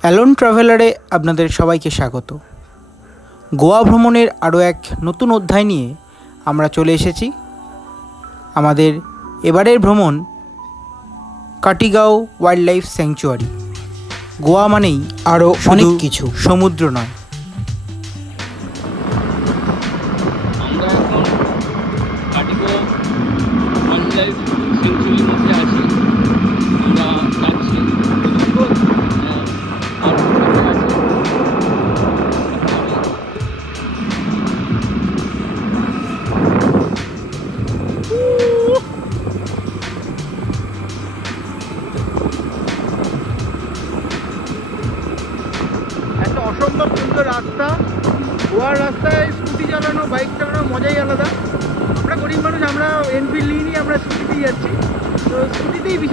Alone ট্রাভেলারে আপনাদের সবাইকে স্বাগত। গোয়া ভ্রমণের আরও এক নতুন অধ্যায় নিয়ে আমরা চলে এসেছি। আমাদের এবারের ভ্রমণ Cotigao wild life sanctuary. Goa মানেই আরও অনেক কিছু। সমুদ্র নয়। আমরা এখন কাটিগো ওয়াইল্ড লাইফ সেঞ্চুরির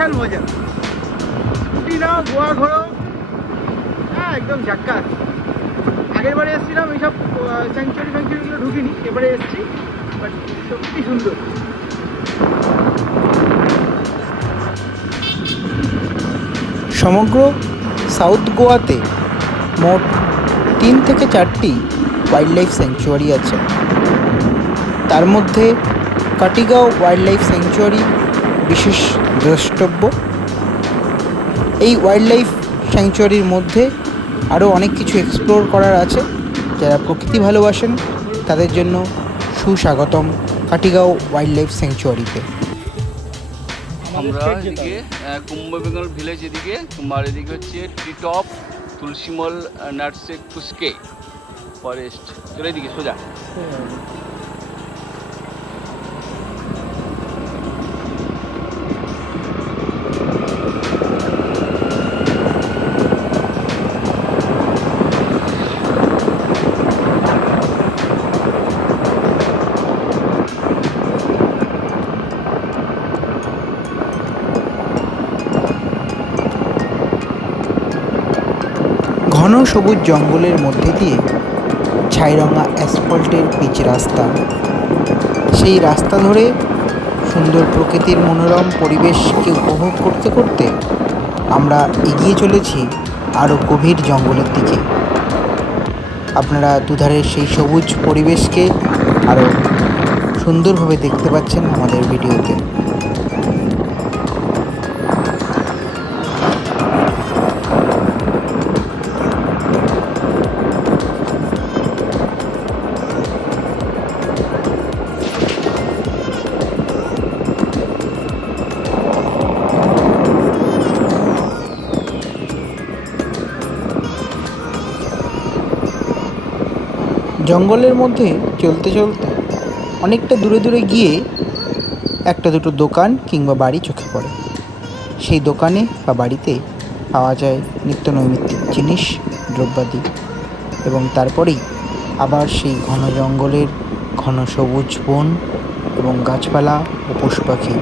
বিশাল মজা। স্কুটি নাও গোয়া ঘোরো হ্যাঁ একদম ঝাক্কাস আগের বারে এসেছিলাম, এইসব স্যাংচুরি ফ্যাংচুরিগুলো ঢুকিনি, এবারে এসেছি বাট সত্যি সুন্দর। সমগ্র সাউথ গোয়াতে মোট তিন থেকে চারটি ওয়াইল্ড লাইফ স্যাংচুয়ারি আছে। তার মধ্যে কাটিগাঁও ওয়াইল্ড লাইফ স্যাংচুয়ারি বিশেষ দ্রষ্টব্য। এই ওয়াইল্ড লাইফ স্যাংচুয়ারির মধ্যে আরও অনেক কিছু এক্সপ্লোর করার আছে। যারা প্রকৃতি ভালোবাসেন, তাদের জন্য সুস্বাগতম কাটিগাঁও ওয়াইল্ড লাইফ স্যাংচুয়ারিতে আমরা এদিকে কুম্ভ বেঙ্গল ভিলেজ এদিকে আর এদিকে হচ্ছে টিটপ তুলসীমল নাটসে ফুসকে ফরেস্ট চলে এদিকে, সোজা। সবুজ জঙ্গলের মধ্যে দিয়ে ছাইরঙা অ্যাসফল্টের পিচ রাস্তা। সেই রাস্তা ধরে সুন্দর প্রকৃতির মনোরম পরিবেশকে উপভোগ করতে করতে আমরা এগিয়ে চলেছি আরও গভীর জঙ্গলের দিকে। আপনারা দুধারের সেই সবুজ পরিবেশকে আরও সুন্দরভাবে দেখতে পাচ্ছেন আমাদের ভিডিওতে। জঙ্গলের মধ্যে চলতে চলতে অনেকটা দূরে দূরে গিয়ে একটা দুটো দোকান কিংবা বাড়ি চোখে পড়ে। সেই দোকানে বা বাড়িতে পাওয়া যায় নিত্য নৈমিত্তিক জিনিস, দ্রব্যাদি এবং তারপরেই আবার সেই ঘন জঙ্গলের ঘন সবুজ বন এবং গাছপালা ও পশু পাখি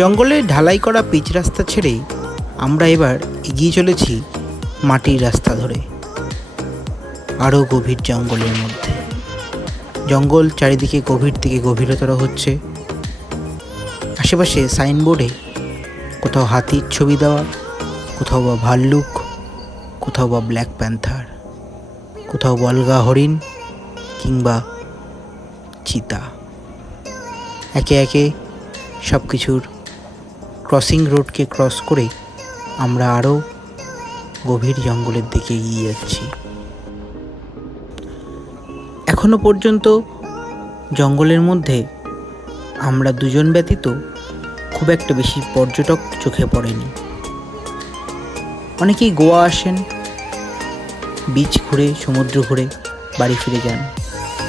জঙ্গলে ঢালাই করা পিচ রাস্তা ছেড়ে আমরা এবার এগিয়ে চলেছি মাটির রাস্তা ধরে। আরও গভীর জঙ্গলের মধ্যে। জঙ্গল চারিদিকে গভীর থেকে গভীরতর হচ্ছে। আশেপাশে সাইনবোর্ডে কোথাও হাতির ছবি দেওয়া, কোথাও বা ভাল্লুক, কোথাও বা ব্ল্যাক প্যান্থার, কোথাও বলগা হরিণ কিংবা চিতা। একে একে সব কিছুর ক্রসিং রোডকে ক্রস করে আমরা আরও গভীর জঙ্গলের দিকে এগিয়ে যাচ্ছি। এখনও পর্যন্ত জঙ্গলের মধ্যে আমরা দুজন ব্যতীত খুব একটা বেশি পর্যটক চোখে পড়েনি। অনেকেই গোয়া আসেন বিচ ঘুরে, সমুদ্র ঘুরে, বাড়ি ফিরে যান।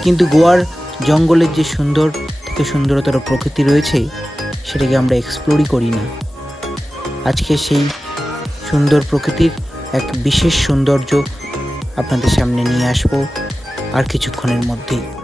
কিন্তু গোয়ার জঙ্গলের যে সুন্দর থেকে সুন্দরতর প্রকৃতি রয়েছে সেটাকে আমরা এক্সপ্লোরই করি না আজকে সেই সুন্দর প্রকৃতির এক বিশেষ সৌন্দর্য আপনাদের সামনে নিয়ে আসব আর কিছুক্ষণের মধ্যেই।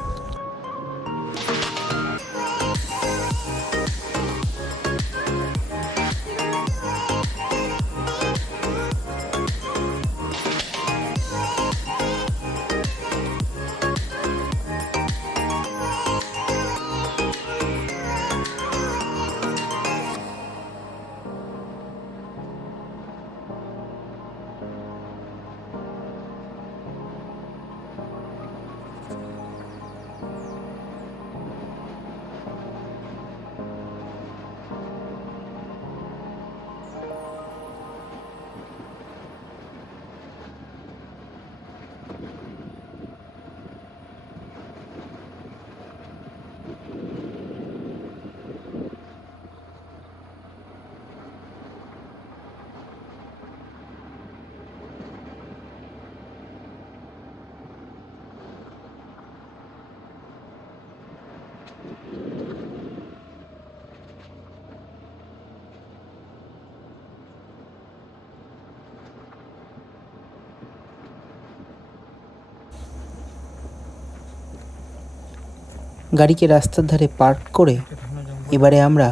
গাড়িকে রাস্তার ধারে পার্ক করে এবারে আমরা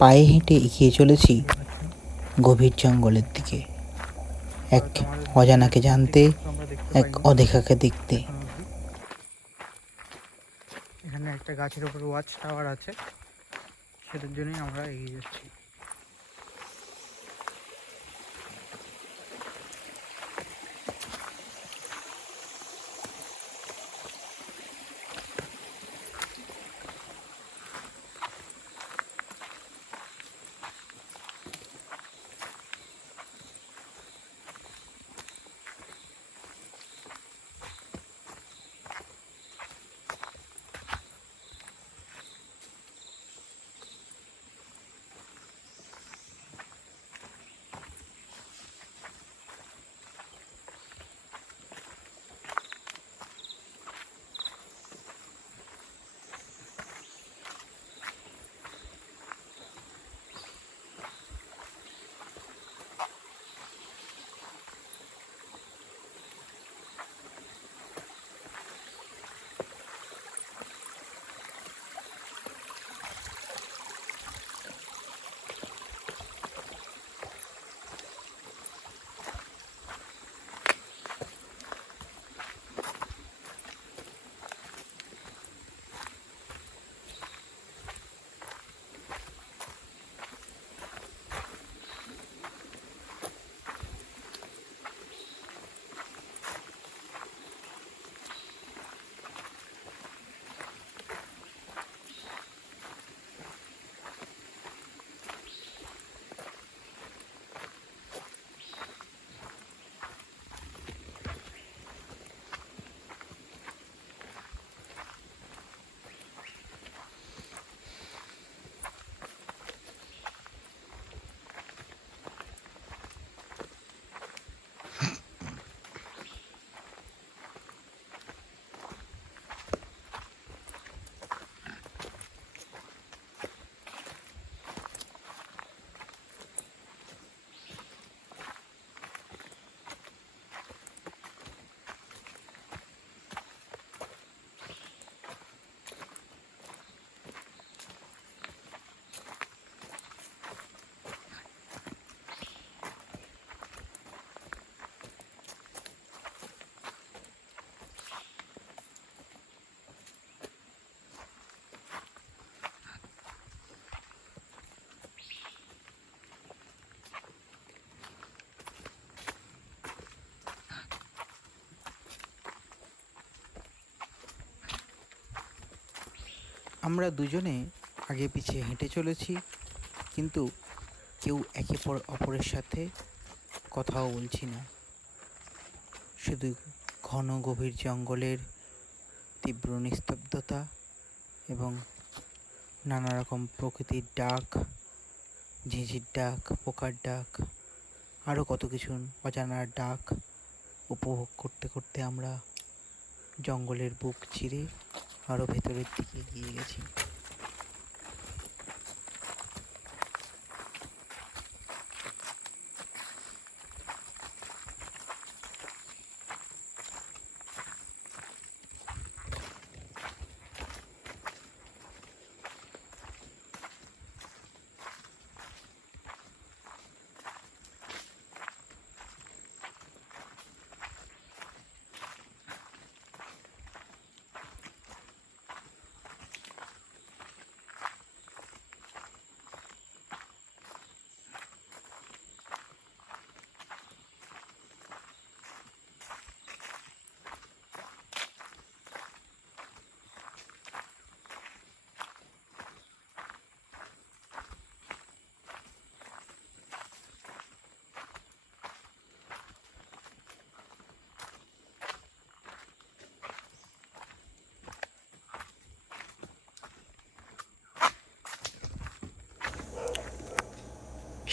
পায়ে হেঁটে এগিয়ে চলেছি গভীর জঙ্গলের দিকে। এক অজানাকে জানতে, এক অদেখাকে দেখতে। এখানে একটা গাছের উপর ওয়াচ টাওয়ার আছে। সেটার জন্যই আমরা এগিয়ে যাচ্ছি। আমরা দুজনে আগে পিছিয়ে হেঁটে চলেছি, কিন্তু কেউ একে পর অপরের সাথে কথাও বলছি না। শুধু ঘন গভীর জঙ্গলের তীব্র নিস্তব্ধতা এবং নানা রকম প্রকৃতির ডাক, ঝিঁঝির ডাক, পোকার ডাক, আরও কত কিছু অজানার ডাক উপভোগ করতে করতে আমরা জঙ্গলের বুক চিরে আরও ভেতরের দিকে এগিয়ে গেছি।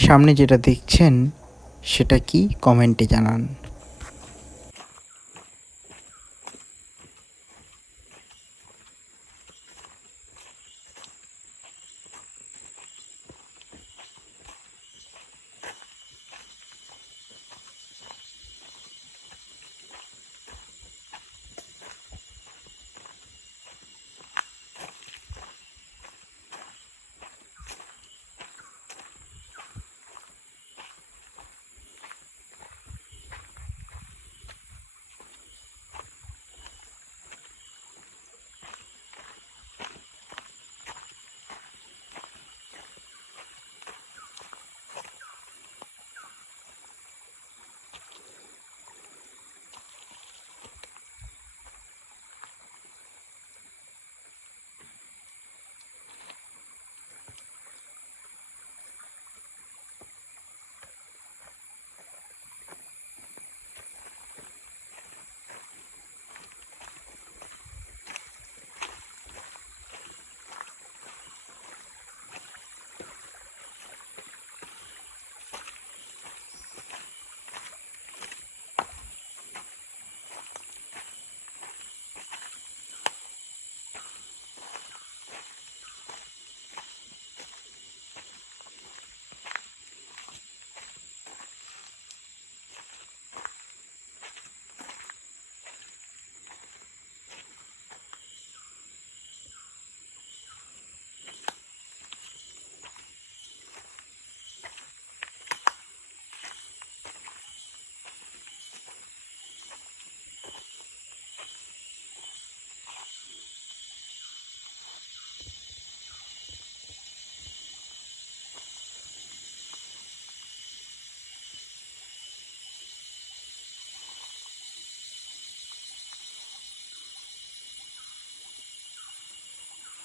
সামনে যেটা দেখছেন সেটা কি? কমেন্টে জানান।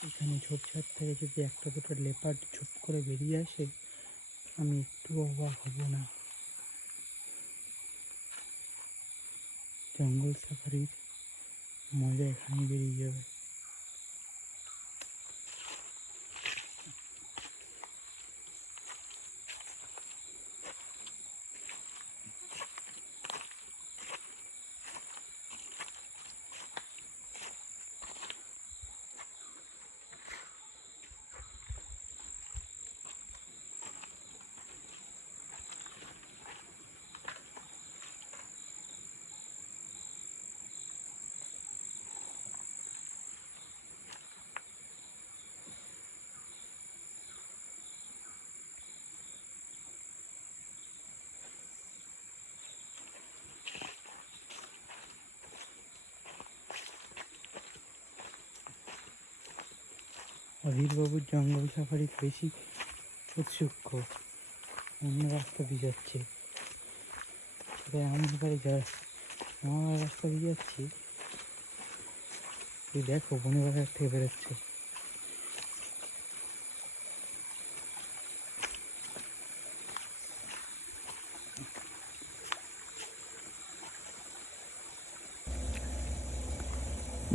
এখানে ঝোপঝাড় থেকে যদি একটা দুটো লেপার্ড ঝুপ করে বেরিয়ে আসে, আমি একটু অবাক হব না। জঙ্গল সাফারির মজা এখানে বেরিয়ে যাবে। অধীরবাবুর জঙ্গল সাফারি বেশি উৎসুক অন্য রাস্তা দিয়ে যাচ্ছে। তাই আমার বাড়ি যা, আমার রাস্তা দিয়ে যাচ্ছি। তুই দেখো বনে বাজার থেকে বেরোচ্ছে।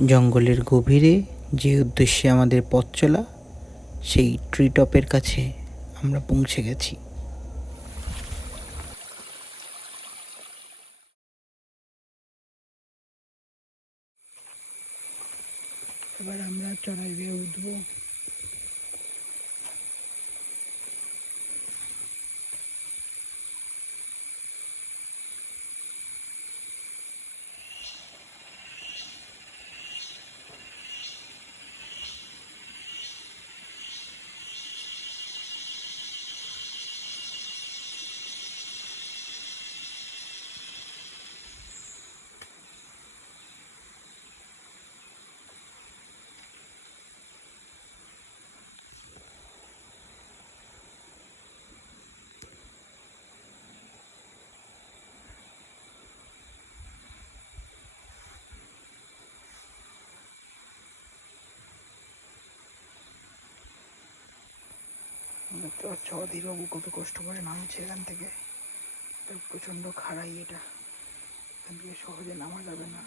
জঙ্গলের গভীরে যে উদ্দেশ্যে আমাদের পথ চলা, সেই ট্রি টপের কাছে আমরা পৌঁছে গেছি। এবার আমরা চড়াই দিয়ে উঠবো। দেখতে পাচ্ছ অধীরবাবু কত কষ্ট করে নামছে এখান থেকে এটা প্রচণ্ড খাড়াই এটা এখান থেকে সহজে নামা যাবে না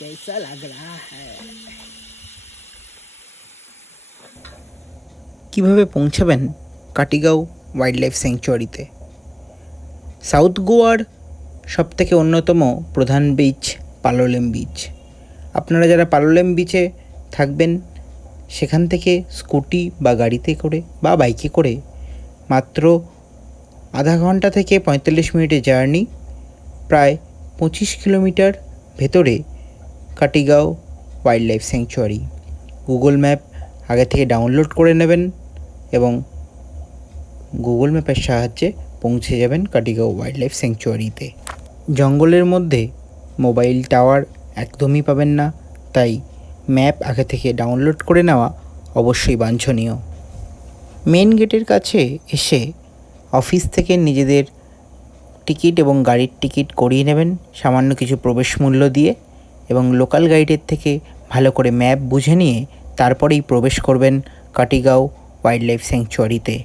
कैसा लग रहा है কিভাবে পৌঁছাবেন কাটিগাঁও ওয়াইল্ড লাইফ স্যাংচুয়ারিতে সাউথ গোয়ার সবথেকে অন্যতম প্রধান বিচ পালোলেম বিচ আপনারা যারা পালোলেম বিচে থাকবেন, সেখান থেকে স্কুটি বা গাড়িতে করে বা বাইকে করে মাত্র আধা ঘণ্টা থেকে পঁয়তাল্লিশ মিনিটের জার্নি, প্রায় পঁচিশ কিলোমিটার ভেতরে Cotigao wild life sanctuary Google map আগে থেকে ডাউনলোড করে নেবেন এবং গুগল ম্যাপের সাহায্যে পৌঁছে যাবেন কাটিগাঁও ওয়াইল্ড লাইফ স্যাংচুয়ারিতে জঙ্গলের মধ্যে মোবাইল টাওয়ার একদমই পাবেন না, তাই ম্যাপ আগে থেকে ডাউনলোড করে নেওয়া অবশ্যই বাঞ্ছনীয়। মেন গেটের কাছে এসে অফিস থেকে নিজেদের টিকিট এবং গাড়ির টিকিট করিয়ে নেবেন, সামান্য কিছু প্রবেশ মূল্য দিয়ে এবং লোকাল গাইডের থেকে ভালো করে ম্যাপ বুঝে নিয়ে তারপরেই প্রবেশ করবেন কাটিগাঁও ওয়াইল্ড লাইফ স্যাংচুয়ারিতে।